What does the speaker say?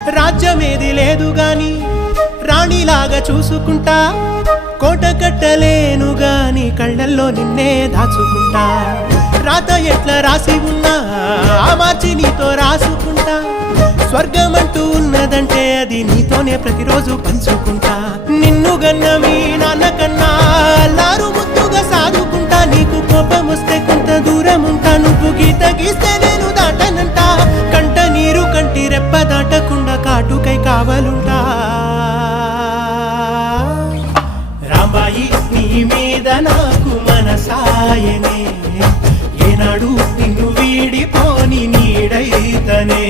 రాజ్యమేది లేదు గాని రాణిలాగా చూసుకుంటా, కోట కట్టలేను గాని కళ్ళల్లో నిన్నే దాచుకుంటా. రాత ఎట్లా రాసి ఉన్నా ఆ మార్చి నీతో రాసుకుంటా. స్వర్గమంటూ ఉన్నదంటే అది నీతోనే ప్రతిరోజు పంచుకుంటా. నిన్ను గన్న మీ నాన్న కన్నా అల్లారు ముద్దుగా సాదుకుంటా. నీకు కోపం వస్తే కొంత దూరం ఉంటా, నువ్వు గీత గీస్తే నేను దాటనంటా. కంట నీరు కంటి రెప్ప దాటకుండా కాటుకై కావలుంటా. రాంబాయి నీ మీద నాకు మనసాయనే, ఏనాడు నిన్ను వీడిపోని నీడైతనే.